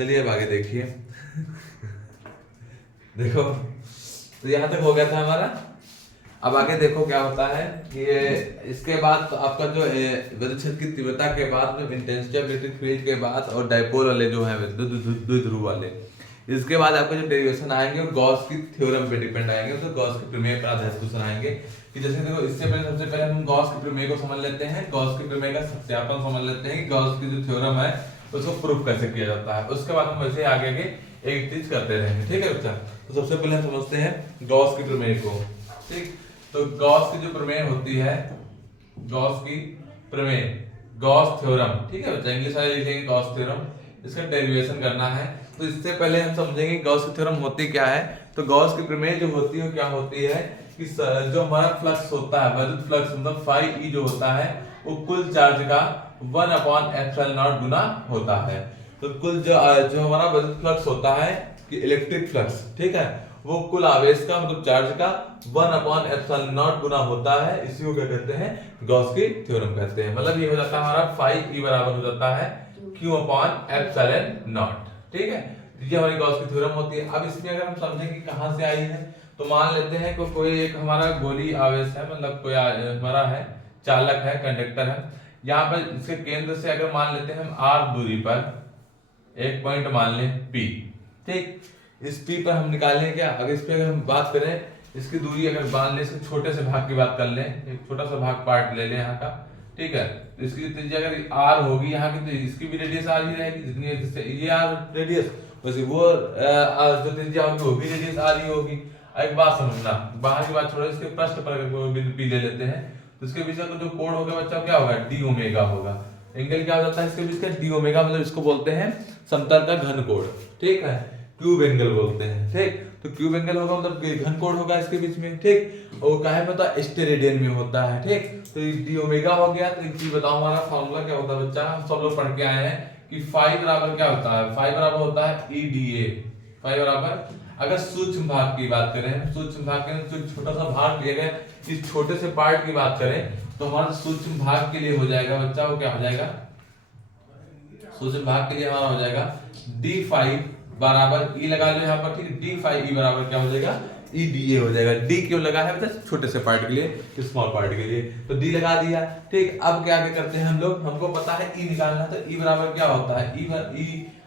चलिए अब आगे देखिए। देखो तो यहाँ तक हो गया था हमारा। अब आगे देखो क्या होता है कि इसके बाद तो आपका जो विद्युत क्षेत्र की तीव्रता के बाद में इंटेंसिटी ऑफ इलेक्ट्रिक फील्ड के बाद और डाइपोल वाले जो है द्विध्रुव वाले, इसके बाद आपके जो डेरिवेशन आएंगे वो गॉस की थ्योरम पे डिपेंड आएंगे, तो गॉस के प्रमेय पर आधारित क्वेश्चन आएंगे। कि जैसे देखो इससे पहले सबसे पहले हम गॉस के प्रमेय को समझ लेते हैं, गॉस के प्रमेय का सत्यापन समझ लेते हैं कि गॉस की जो थ्योरम है उसको प्रूफ कैसे किया जाता है। उसके बाद हम वैसे आगे के एक चीज करते रहेंगे, ठीक है बच्चा। तो सबसे पहले हम समझते हैं गॉस के प्रमेय को। ठीक, तो गॉस की जो प्रमेय होती है, गॉस की प्रमेय, गॉस थ्योरम, ठीक है बच्चा, इंग्लिश वाले लिखेंगे गॉस थ्योरम, इसका डेरिवेशन करना है। तो इससे पहले हम समझेंगे गॉस की थ्योरम होती क्या है। तो गॉस की प्रमेय जो होती है क्या होती है कि जो हमारा फ्लक्स होता है, विद्युत फ्लक्स मतलब फाई ई जो होता है वो कुल चार्ज का 1/ε0 गुना होता है। तो कुल जो हमारा विद्युत फ्लक्स होता है कि इलेक्ट्रिक फ्लक्स, ठीक है, वो कुल आवेश का मतलब चार्ज का 1/ε0 गुना होता है। इसी को क्या कहते हैं, गॉस की थ्योरम कहते हैं। मतलब ये हो जाता है हमारा फाई ई बराबर हो जाता है Q/ε0, ठीक है। ये हमारी गॉस की थ्योरम होती है। अब इसमें अगर हम समझें कि कहां से आई है, तो मान लेते हैं कि कोई एक हमारा गोली आवेश है, मतलब कोई हमारा है चालक है, कंडक्टर है। यहाँ पर इसके केंद्र से अगर मान लेते हैं हम r दूरी पर एक पॉइंट मान लें P, ठीक, इस P पर हम निकालें क्या, अगर इस पे अगर हम बात करें, इसकी दूरी अगर मान लें, इसके छोटे से भाग की बात कर लें, एक छोटा सा भाग पार्ट ले लें यहाँ का, ठीक है। तो इसकी त्रिज्या अगर r होगी यहाँ की, तो इसकी भी रेडियस r ही रहेगी, जितनी जिससे ये r रेडियस, वैसे वो जो त्रिज्या होगी वो भी रेडियस r ही होगी। एक बात समझना, बाहर की बात छोड़ो, इसके पृष्ठ पर अगर कोई बिंदु P ले लेते हैं तो इसके बीच का जो कोण होगा बच्चा क्या होगा, d ओमेगा होगा। एंगल क्या हो जाता है इसके बीच का, d ओमेगा, मतलब इसको बोलते हैं समतल का घन कोण, ठीक है, क्यूब एंगल बोलते हैं, ठीक। तो क्यूब एंगल होगा मतलब घन कोण होगा इसके बीच में, ठीक। और काहे में होता है, स्टेरेडियन में होता है, ठीक। तो d ओमेगा हो गया। तो एक चीज बताओ, हमारा फार्मूला क्या होता है बच्चा, हम सब लोग पढ़ के आए हैं कि फाई बराबर क्या होता है, फाई बराबर होता है EDA। फाई बराबर, अगर सूक्ष्म भाग की बात करें, सूक्ष्म भाग के जो छोटा सा भाग दिया गया, इस छोटे से पार्ट की बात करें, तो हमारा सूक्ष्म भाग के लिए हो जाएगा बच्चा, वो क्या हो जाएगा, सूक्ष्म भाग के लिए हमारा हो जाएगा d फाई बराबर E लगा लो यहाँ पर, ठीक, d फाई E बराबर क्या हो जाएगा, EDA हो जाएगा। d क्यों लगा है बच्चा, छोटे से पार्ट के लिए, स्मॉल पार्ट के लिए, तो d लगा दिया, ठीक। अब क्या क्या करते हैं हम लोग, हमको पता है E निकालना, तो E बराबर क्या होता है, E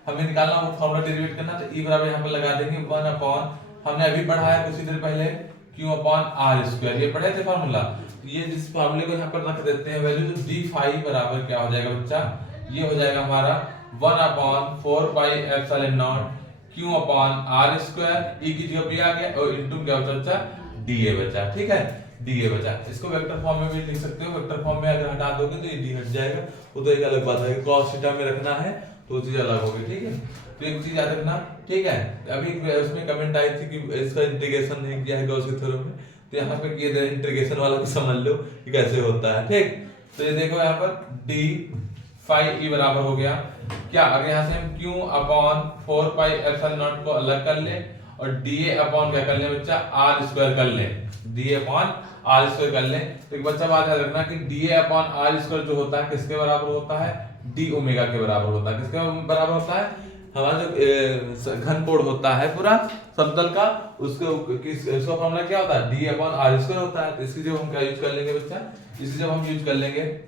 हमें निकालना, वो फॉर्मूला डेरिवेट करना, तो E बराबर यहाँ पर लगा देंगे 1/, हमने अभी पढ़ा है कुछ ही देर पहले, Q/r², ये पढ़े थे फॉर्मूला। ये जिस फॉर्मूले को यहाँ पर रख देते हैं वैल्यू, तो d फाई बराबर क्या हो जाएगा बच्चा, ये हो जाएगा हमारा 1/4πε0 Q/r², E की जगह पे आ गया और इनटू क्या होता बच्चा, dA बचा, ठीक है, dA बचा। इसको वेक्टर फॉर्म में भी लिख सकते हो, वेक्टर फॉर्म में अगर हटा दोगे तो ये d हट जाएगा, वो तो एक अलग बात है, cos थीटा में रखना है तो चीज अलग होगी, ठीक है। तो एक चीज याद रखना, ठीक है। अभी उसमें कमेंट आई थी कि इसका इंटीग्रेशन नहीं किया है गॉस के थ्योरम में, तो यहाँ पे किए दे इंटीग्रेशन वाला भी समझ लो कि कैसे होता है, ठीक। तो ये देखो यहाँ पर d फाई E बराबर हो गया क्या, अगर यहाँ से हम Q/4πε0 को अलग कर ले और dA अपॉन क्या कर ले बच्चा, r² कर ले, dA/r² कर ले, तो एक बच्चा बात याद रखना कि dA/r² जो होता है किसके बराबर होता है, d ओमेगा के बराबर होता है। किसके बराबर होता है, हमारा जो घन कोण होता है पूरा समतल का, उसका फॉर्मूला क्या होता है, d/r² होता है। तो इसकी जब हम क्या यूज कर लेंगे बच्चा, इसकी जब हम यूज कर लेंगे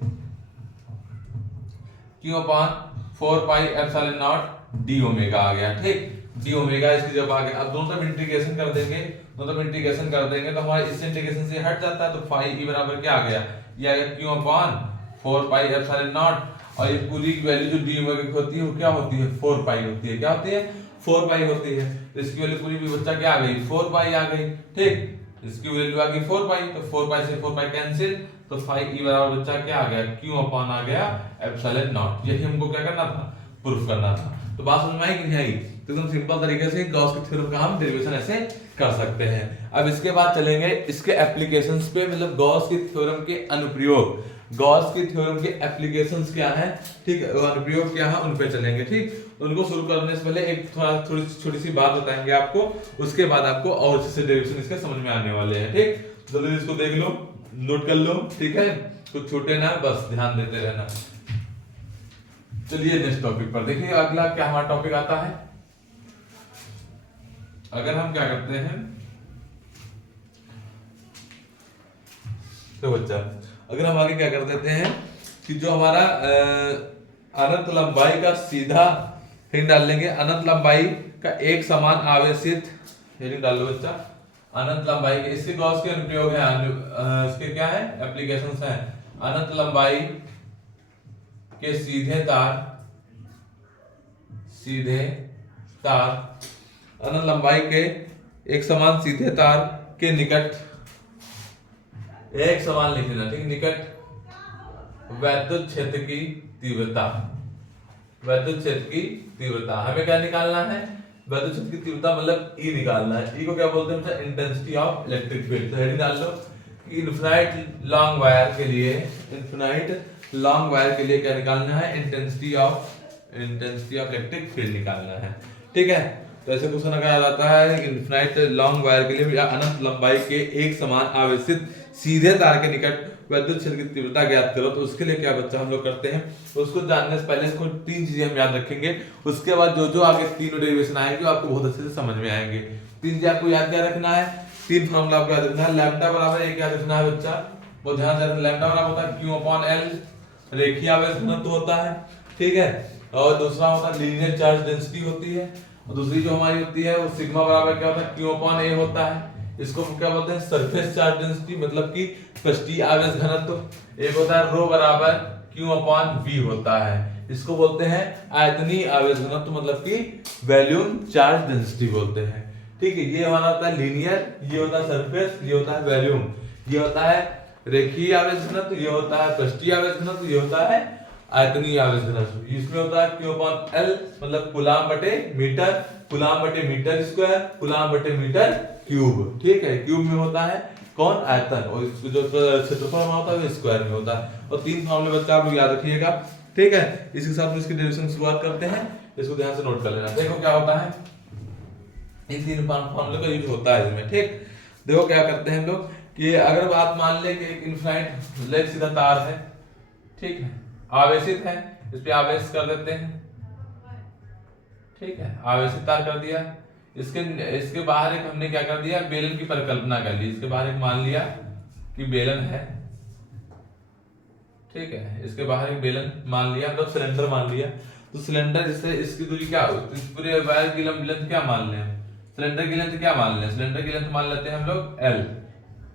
Q/4πε0 d ओमेगा आ गया, ठीक, d ओमेगा इसकी जब आ गया। अब दोनों तरफ इंटीग्रेशन कर देंगे, दोनों तरफ इंटीग्रेशन कर देंगे तो हमारा इस इंटीग्रेशन से हट जाता है, तो फाई E बराबर क्या आ गया, ये आ गया Q/4πε0, और ये पूरी वैल्यू जो d ओमेगा की होती है वो क्या होती है, 4 पाई होती है, क्या होती है, 4 पाई होती है। तो इसकी वैल्यू पूरी भी बच्चा क्या आ गई, 4 पाई आ गई, ठीक। इसकी वैल्यू आ गई 4 पाई, तो 4 पाई से 4 पाई कैंसिल, तो फाई E बराबर बच्चा क्या आ गया, Q/ आ गया ε0। यही हमको क्या करना था, प्रूफ करना था। तो बात समझ में आई कि नहीं आई, तो एकदम सिंपल तरीके से गॉस की थ्योरम का हम डेरिवेशन ऐसे कर सकते हैं। अब इसके बाद चलेंगे इसके एप्लीकेशंस पे, मतलब गॉस की थ्योरम के अनुप्रयोग, गॉस की थ्योरम के एप्लीकेशंस क्या हैं, ठीक है, अनुप्रयोग क्या है, उन पे चलेंगे, ठीक। उनको शुरू करने से पहले एक थोड़ी छोटी सी बात बताएंगे आपको, उसके बाद आपको और अच्छे से डेरिवेशन इसके समझ में आने वाले हैं, ठीक। जल्दी इसको देख लो, नोट कर लो, ठीक है, कुछ छूटे ना, बस ध्यान देते रहना। चलिए नेक्स्ट टॉपिक पर देखिए, अगला क्या हमारा टॉपिक आता है। अगर हम क्या करते हैं तो बच्चा, अगर हम आगे क्या कर देते हैं कि जो हमारा अनंत लंबाई का सीधा हेडिंग डाल लेंगे, अनंत लंबाई का एक समान आवेशित, हेडिंग डाल लो बच्चा, अनंत लंबाई के, इसके गॉस के अनुप्रयोग है, इसके क्या है एप्लीकेशंस हैं। अनंत लंबाई के सीधे तार अनंत लंबाई के एक समान सीधे तार के निकट, एक समान लिख लेना ठीक, निकट वैद्युत क्षेत्र की तीव्रता, वैद्युत क्षेत्र की तीव्रता हमें क्या निकालना है, वैद्युत क्षेत्र की तीव्रता मतलब ई निकालना है। ई को क्या बोलते हैं, इंटेंसिटी ऑफ इलेक्ट्रिक फील्ड। तो हेडिंग डाल लो कि इनफिनाइट लॉन्ग वायर के लिए, इनफिनाइट लॉन्ग वायर के लिए क्या निकालना है, इंटेंसिटी ऑफ इलेक्ट्रिक फील्ड निकालना है। ठीक है, तो ऐसे क्वेश्चन अगर आ जाता है इनफिनाइट लॉन्ग वायर के लिए या अनंत लंबाई के एक समान आवेशित सीधे तार के निकट वैद्युत क्षेत्र की तीव्रता ज्ञात करो, तो उसके लिए क्या बच्चा हम लोग करते हैं, उसको जानने से पहले इसको तीन चीजें हम याद रखेंगे, उसके बाद जो जो आगे तीनों डेरिवेशन आएंगे आपको बहुत अच्छे से समझ में आएंगे। तीन चीजें आपको याद क्या रखना है, तीन फॉर्मूला आपको याद रखना है। लैम्डा बराबर एक याद रखना है बच्चा, वो ध्यान से, लैम्डा बराबर होता है Q/L, रेखीय आवेश घनत्व होता है। ठीक है, और दूसरा होता है लीनियर चार्ज डेंसिटी होती है, और दूसरी जो हमारी होती है वो सिग्मा बराबर क्या होता है, Q/A होता है। इसको क्या बोलते हैं, सरफेस चार्ज डेंसिटी, मतलब कि पृष्ठीय आवेश घनत्व। एक होता है रो बराबर Q/V होता है, इसको बोलते हैं आयतनीय आवेश घनत्व, मतलब कि वॉल्यूम चार्ज डेंसिटी बोलते हैं। ठीक है, ये हमारा होता है लीनियर, ये होता है सरफेस, ये होता है वॉल्यूम, ये होता है रेखीय आवेश घनत्व, ये होता है पृष्ठीय आवेश घनत्व, ये होता है आयतनीय आवेश घनत्व। इसमें होता है Q/L मतलब कूलाम बटे मीटर, कूलाम बटे मीटर स्क्वायर, कूलाम बटे मीटर क्यूब। ठीक है, क्यूब में होता है कौन, आयतन, और इसको जो क्षेत्रफल होता है वो स्क्वायर में होता है। और तीन फॉर्मूले बच्चा आप याद रखिएगा। ठीक है, इसके साथ में इसकी डेरिवेशन शुरुआत करते हैं, इसको ध्यान से नोट कर लेना। देखो क्या होता है, इन तीन फॉर्मूले का यूज होता है इसमें। ठीक, देखो क्या करते हैं हम लोग कि अगर बात मान ले कि एक इनफिनाइट लेग सीधा तार है, ठीक है, आवेशित है, इस पे आवेश कर देते हैं। ठीक है, आवेशित तार कर दिया, इसके बाहर एक हमने क्या कर दिया, बेलन की परिकल्पना कर ली। इसके बाहर एक मान लिया कि बेलन है, ठीक है, इसके बाहर एक बेलन मान लिया, मतलब सिलेंडर मान लिया। तो सिलेंडर से इसकी दूरी क्या होती है, पूरे वायर की लेंथ क्या मान लें, सिलेंडर की लेंथ क्या मान लें, सिलेंडर की लेंथ मान लेते हैं हम लोग L।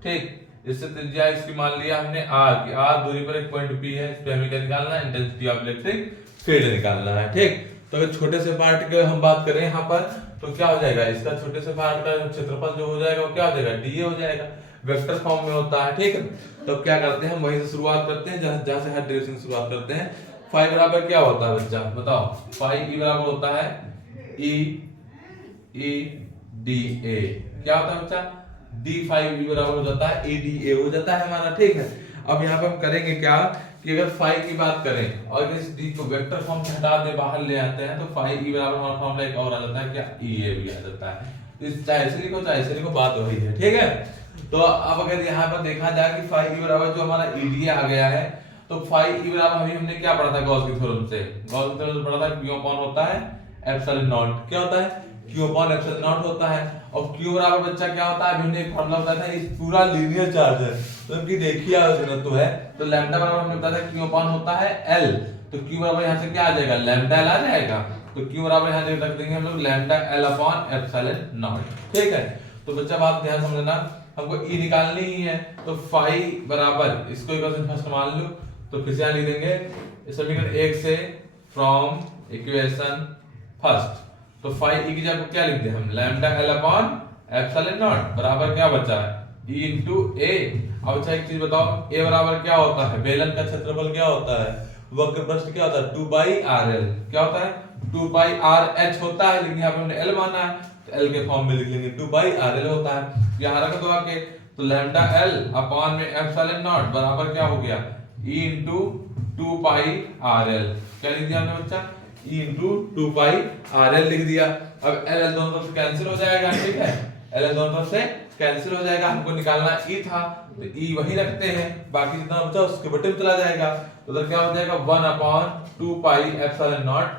ठीक, इससे त्रिज्या इसकी मान लिया हमने R की, R दूरी पर एक पॉइंट P है, इस पे हमें क्या निकालना है, इंटेंसिटी ऑफ इलेक्ट्रिक फील्ड निकालना है। ठीक, तो अगर छोटे से पार्ट के हम बात करें यहाँ पर, तो क्या हो जाएगा, इसका छोटे से पार्ट का क्षेत्रफल जो हो जाएगा वो क्या हो जाएगा, dA हो जाएगा, वेक्टर फॉर्म में होता है। ठीक है, तो क्या करते हैं हम वहीं से शुरुआत करते हैं जहां से हर डायरेक्शन से शुरुआत करते हैं। फाई बराबर क्या होता है बच्चा बताओ, फाई ई बराबर होता है E DA, क्या होता है बच्चा, D फाई V बराबर हो जाता है ADA हो जाता है हमारा। ठीक है, अब यहाँ पे हम करेंगे क्या कि अगर फाई की बात करें और इस डी को वेक्टर फॉर्म से हटा दे, बाहर ले आते हैं, तो फाई ई बराबर हमारा फॉर्मूला एक और आ जाता है क्या, EA भी आ जाता है। तो इस चाहे ऐसे लिखो चाहे ऐसे लिखो, बात वही है। ठीक है, तो अब अगर यहाँ पर देखा जाए कि फाई ई बराबर जो हमारा EDA आ गया है, तो फाई ई बराबर अभी हमने क्या पढ़ा था गॉस की थ्योरम से, गॉस की थ्योरम से पढ़ा था Q/, होता है एप्सिलॉन नॉट, क्या होता है Q/, एप्सिलॉन नॉट होता है। और Q बराबर बच्चा क्या होता है, अभी हमने एक फॉर्मूला बताया था, इस पूरा लीनियर चार्ज है तो इनकी रेखीय आवेश घनत्व है, तो लैम्डा बराबर हमने बताया था Q/, होता है L, तो Q बराबर यहाँ से क्या आ जाएगा, लैम्डा L आ जाएगा, तो Q बराबर यहाँ से रख देंगे हम लोग लैम्डा L/एप्सिलॉन नॉट। ठीक है, तो बच्चा बात ध्यान समझना, हमको E निकालनी ही है, तो फाई बराबर इसको इक्वेशन फर्स्ट मान लो, तो फिर से यहाँ लिख देंगे समीकरण 1 से फ्रॉम इक्वेशन फर्स्ट, तो फाई ई की जगह क्या लिखते हैं हम, लैम्डा L/एप्सिलॉन नॉट बराबर क्या बचा है, E into A। अब अच्छा एक चीज बताओ, A बराबर क्या होता है, बेलन का क्षेत्रफल क्या होता है, वक्र पृष्ठ क्या होता है, 2πRL, क्या होता है 2πRH होता है, लेकिन यहाँ पे हमने L माना है तो L के फॉर्म में लिख लेंगे 2πRL होता है। यहाँ रख दो आके, तो लैम्डा L अपॉन में एप्सिलॉन नॉट बराबर क्या हो गया, E into 2πRL, क्या लिख दिया हमने बच्चा, E into 2πRL लिख दिया। अब L दोनों तरफ से कैंसिल हो जाएगा। ठीक है, L दोनों तरफ से कैंसिल हो जाएगा, हमको निकालना E था तो E वही रखते हैं, बाकी जितना बचा उसके बटे में चला जाएगा, तो तो उधर क्या हो जाएगा 1/2 pi epsilon not,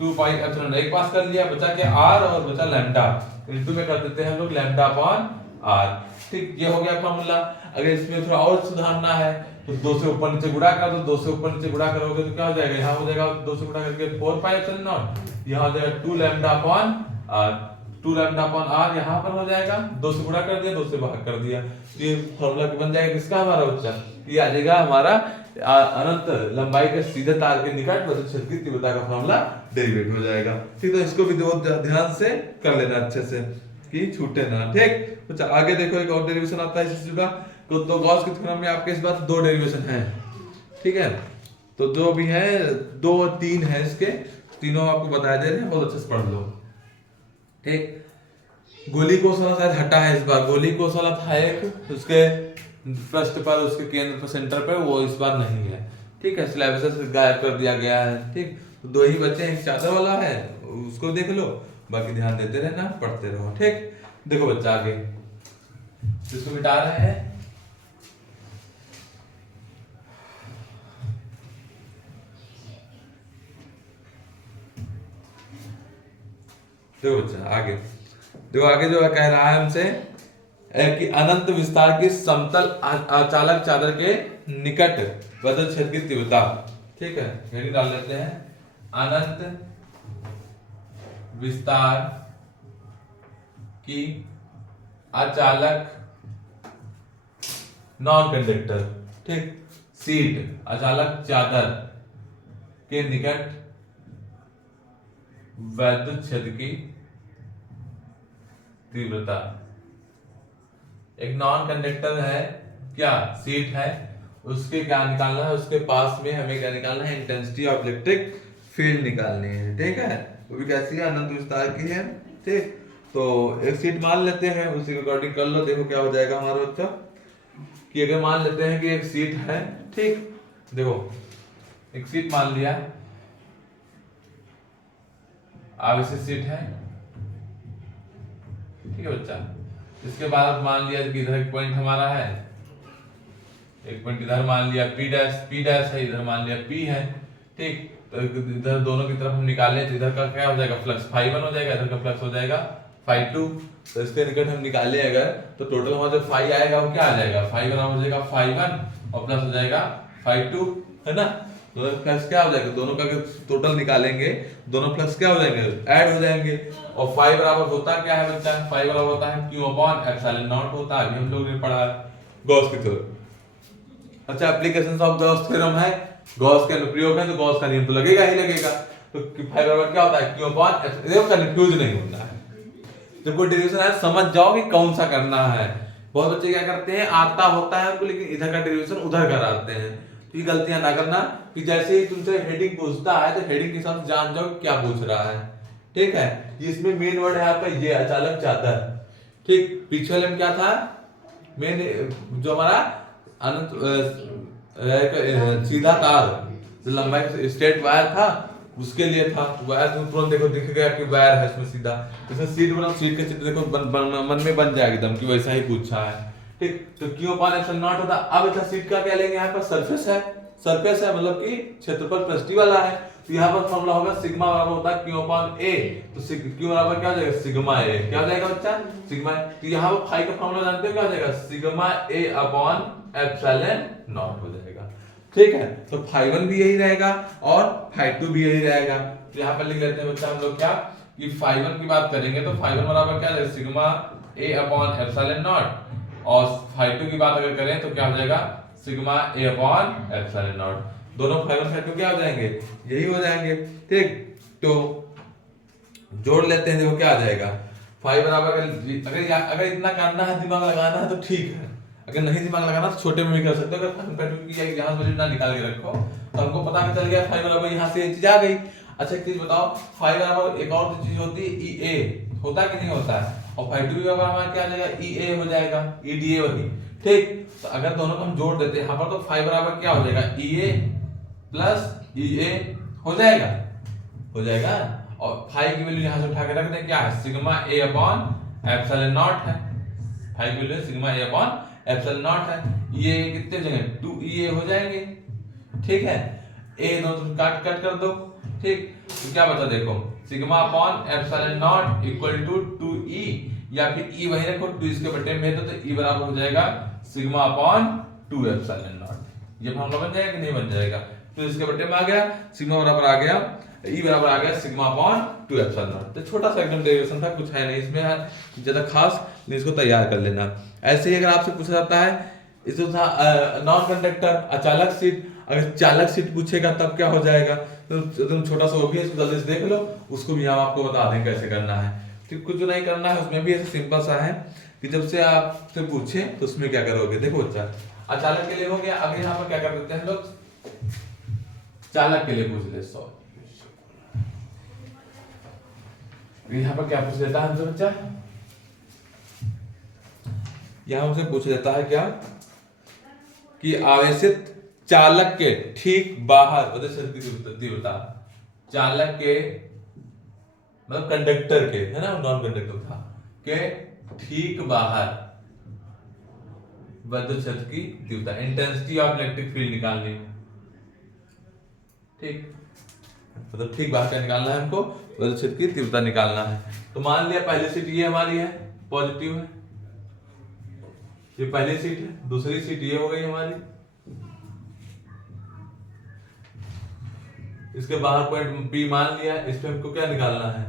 2 pi epsilon एक पास कर लिया, बचा क्या r और बचा लैम्डा, इनटू में कर देते हैं हम लोग लैम्डा अपॉन r। ठीक, ये हो गया फॉर्मूला। अगर इसमें थोड़ा और सुधारना है तो 2 से ऊपर नीचे गुणा कर दो, 2 से ऊपर नीचे गुणा करोगे तो क्या हो जाएगा, यहाँ हो जाएगा 2 से गुणा करके 4 पाई एप्सिलॉन नॉट, यहाँ हो जाएगा 2 lambda upon r, 2 lambda upon r यहाँ पर हो जाएगा, 2 से गुणा कर दिया, 2 से भाग कर दिया, तो ये फॉर्मूला बन जाएगा किसका, हमारा बच्चा, ये आ जाएगा हमारा अनंत लंबाई के सीधे तार के निकट वृत्त क्षेत्र की तीव्रता का फॉर्मूला डेरिवेट हो जाएगा। ठीक, तो इसको भी ध्यान से कर लेना अच्छे से कि छूटे ना। ठीक, तो आगे देखो एक और डेरिवेशन आता है इससे जुड़ा, तो गॉस के थ्योरम में आपके इस बार 2 डेरिवेशन हैं। ठीक है, तो जो भी है 2 और 3 है, इसके तीनों आपको बताया दे रहे हैं, बहुत अच्छे से पढ़ लो। ठीक, गोली कोषवाला शायद हटा है इस बार, गोली कोषवाला था एक, उसके पृष्ठ पर, उसके केंद्र पर, सेंटर पर, वो इस बार नहीं है। ठीक है, सिलेबस से गायब कर दिया गया है। ठीक, तो 2 ही बच्चे, एक चादर वाला है, उसको देख लो, बाकी ध्यान देते रहना, पढ़ते रहो। ठीक, देखो बच्चा आगे इसको मिटा रहे हैं। देखो बच्चा आगे, देखो आगे जो कह रहा है हमसे कि अनंत विस्तार की समतल अचालक चादर के निकट वृत्त क्षेत्र की तीव्रता। ठीक है, हेडिंग डाल लेते हैं, अनंत विस्तार की अचालक नॉन कंडक्टर, ठीक, सीट अचालक चादर के निकट वैद्युत क्षेत्र की तीव्रता। एक नॉन कंडक्टर है, क्या सीट है, उसके क्या निकालना है, उसके पास में हमें क्या निकालना है, इंटेंसिटी ऑफ इलेक्ट्रिक फील्ड निकालनी है। ठीक है, वो भी कैसी है, अनंत विस्तार की है। ठीक, तो एक सीट मान लेते हैं, उसी के अकॉर्डिंग कर लो, देखो क्या हो जाएगा हमारा बच्चा, कि अगर मान लेते हैं कि एक सीट है, ठीक, देखो एक सीट मान लिया, आवश्यक सीट है। ठीक है बच्चा, इसके बाद मान लिया कि इधर एक पॉइंट हमारा है, एक पॉइंट इधर मान लिया P डैश है, इधर मान लिया P है। ठीक, तो इधर दोनों की तरफ हम निकाले तो इधर का क्या हो जाएगा, फ्लक्स ∅1 हो जाएगा, इधर का फ्लक्स हो जाएगा ∅2। तो इसके निकट हम निकाले अगर, तो टोटल हमारा जो फाई आएगा वो क्या आ जाएगा, फाई बराबर हो जाएगा ∅1 और प्लस हो जाएगा ∅2, है ना। तो फ्लक्स क्या हो जाएगा, दोनों का टोटल निकालेंगे, दोनों फ्लक्स क्या हो जाएंगे, ऐड हो जाएंगे। और फाई बराबर होता क्या है बच्चा, फाई बराबर होता है Q अपॉन एप्सिलॉन नॉट होता है, अभी हम लोग ने पढ़ा गॉस की थ्योरम। अच्छा, एप्लीकेशंस ऑफ गॉस थ्योरम है, गॉस के अनुप्रयोग है, तो गॉस का नियम तो लगेगा ही लगेगा। तो फाई बराबर क्या होता है, Q अपॉन, देखो कंफ्यूज नहीं होना है, जब कोई डेरिवेशन है समझ जाओ कि कौन सा करना है। बहुत बच्चे क्या करते हैं, आता होता है उनको, लेकिन इधर का डेरिवेशन उधर कराते हैं, तो ये गलतियां ना करना कि जैसे ही तुमसे हेडिंग पूछता है तो हेडिंग के हिसाब से जान जाओ क्या पूछ रहा है। ठीक है, इसमें मेन वर्ड है आपका ये अचालक चादर। ठीक, पीछे वाले में क्या था, मेन जो हमारा अनंत सीधा तार जो लंबाई स्ट्रेट वायर था उसके लिए था, वायर तुरंत देखो दिख गया कि वायर है इसमें सीधा, इसमें सीट बना, सीट के चित्र देखो मन में बन जाएगा एकदम कि वैसा ही पूछा है। ठीक, तो Q अपॉन एप्सिलॉन नॉट होता। अब अच्छा सीट का क्या लेंगे, यहाँ पर सरफेस है, सरफेस है मतलब कि क्षेत्रफल पृष्ठीय वाला है, तो यहाँ पर फॉर्मूला होगा सिग्मा बराबर होता है Q अपॉन A, तो Q बराबर क्या हो जाएगा, सिग्मा A, क्या हो जाएगा बच्चा, सिग्मा। तो यहाँ पर फाई का फॉर्मूला जानते हो क्या हो जाएगा, sigma A upon epsilon not हो जाएगा। ठीक है, तो ∅1 भी यही रहेगा और ∅2 भी यही रहेगा। तो यहाँ पर लिख लेते हैं बच्चा हम लोग क्या, कि ∅1 की बात करेंगे तो ∅1 बराबर क्या है, sigma A upon epsilon not, और ∅2 की बात अगर करें तो क्या हो जाएगा, sigma A upon epsilon not. दोनों ∅1 ∅2 क्या हो जाएंगे, यही हो जाएंगे। ठीक, तो जोड़ लेते हैं, देखो क्या आ जाएगा, फाई बराबर अगर इतना करना है, दिमाग लगाना है तो ठीक है, अगर नहीं दिमाग लगाना तो छोटे में भी कर सकते हो। अगर ∅2 की यहाँ से ना निकाल के रखो तो हमको पता चल गया फाई बराबर यहाँ से ये चीज आ गई। अच्छा एक चीज बताओ, फाई बराबर एक और चीज होती है EA, होता कि नहीं होता है, और ∅2 बराबर हमारा क्या आ जाएगा, EA हो जाएगा, EDA वही। ठीक, तो अगर दोनों को हम जोड़ देते हैं यहाँ पर तो फाई बराबर क्या हो जाएगा, EA प्लस EA हो जाएगा, हो जाएगा। और फाई की वैल्यू यहाँ से उठा के रख दें, क्या है, sigma A upon epsilon not है, फाई की value sigma A upon epsilon not है। ये कितने जगह 2EA हो जाएंगे, ठीक है, ए दो तुम काट काट कर दो, ठीक। तो क्या बता देखो, sigma upon epsilon not equal to 2e, या फिर e वही रखो 2 इसके बटे में तो e बराबर हो जाएगा सिग्मा अपॉन 2 एप्सिलॉन नॉट। ये फॉर्मूला बन जाएगा कि नहीं बन जाएगा? तो इसके बटे में आ गया, सिग्मा बराबर आ गया, e बराबर आ गया सिग्मा अपॉन 2 एप्सिलॉन नॉट। तो छोटा सा एकदम डेरिवेशन था, कुछ है नहीं इसमें ज्यादा खास, इसको तैयार कर लेना। ऐसे ही अगर आपसे पूछा जाता है इसको था नॉन कंडक्टर अचालक सीट, अगर चालक सीट पूछेगा तब क्या हो जाएगा, तो तुम छोटा सा वो भी इसको जल्दी से देख लो, उसको भी हम आपको बता दें कैसे करना है। ठीक, कुछ नहीं करना है उसमें भी, ऐसा सिंपल सा है कि जब से आपसे पूछे तो उसमें क्या करोगे। देखो बच्चा, अचालक के लिए हो गया, अगर यहाँ पर क्या कर देते हैं लोग, चालक के लिए पूछ ले। यहाँ पर क्या पूछ लेता है हमसे बच्चा, यहाँ हमसे पूछ लेता है क्या कि आवेशित चालक के ठीक बाहर तीव्रता, चालक के मतलब कंडक्टर के, है ना, नॉन कंडक्टर था, के ठीक बाहर विद्युत क्षेत्र की तीव्रता, इंटेंसिटी ऑफ इलेक्ट्रिक फील्ड निकालनी। ठीक, मतलब ठीक बाहर का निकालना है हमको, विद्युत क्षेत्र की तीव्रता निकालना है। तो मान लिया पहली सीट ये हमारी है, पॉजिटिव है, ये पहली सीट है, दूसरी सीट ये हो गई हमारी, इसके बाहर पॉइंट P मान लिया, इस पे हमको क्या निकालना है,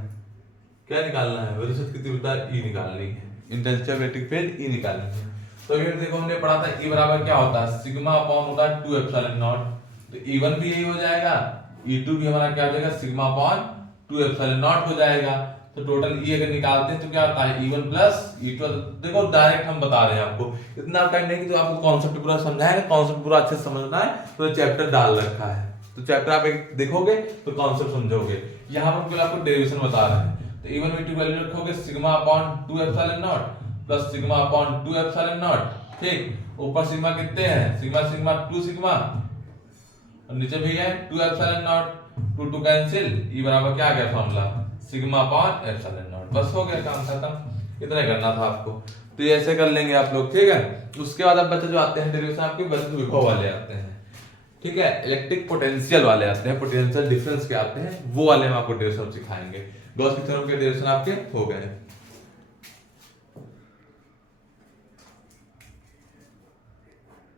क्या निकालना है, विद्युत क्षेत्र की तीव्रता E निकालनी है, intensity of electric field E निकालनी है। तो ये देखो हमने पढ़ा था E बराबर क्या होता है, सिग्मा अपॉन होता है 2 एप्सिलॉन नॉट, तो E1 भी यही हो जाएगा, E2 भी हमारा क्या हो जाएगा, सिग्मा अपॉन 2 एप्सिलॉन नॉट हो जाएगा। तो टोटल E अगर निकालते हैं तो क्या आता है, E1 प्लस E2। देखो डायरेक्ट हम बता रहे हैं आपको, इतना टाइम नहीं कि तो आपको कॉन्सेप्ट पूरा समझना है, कॉन्सेप्ट पूरा अच्छे से समझना है, तो चैप्टर डाल रखा है, तो चैप्टर आप एक देखोगे तो कॉन्सेप्ट समझोगे। यहाँ पर केवल आपको डेरिवेशन बता रहे हैं, तो E1 V2 की वैल्यू रखोगे sigma upon 2 epsilon not plus sigma upon 2 epsilon not. ठीक, ऊपर सिग्मा कितने हैं, सिग्मा सिग्मा 2 सिग्मा, और नीचे भी है 2 एप्सिलॉन नॉट, 2 2 कैंसिल, E बराबर क्या आ गया formula, sigma upon epsilon not. बस हो गया काम खत्म, इतना करना था आपको। तो ये ऐसे कर लेंगे आप लोग, ठीक है। उसके बाद अब बच्चे जो आते हैं डेरिवेशन आपके विद्युत विभव वाले आते हैं, ठीक है, इलेक्ट्रिक पोटेंशियल वाले आते हैं, पोटेंशियल डिफरेंस के आते हैं, वो वाले हम आपको डेरिवेशन सिखाएंगे। गॉस की थ्योरम के डेरिवेशन आपके हो गए।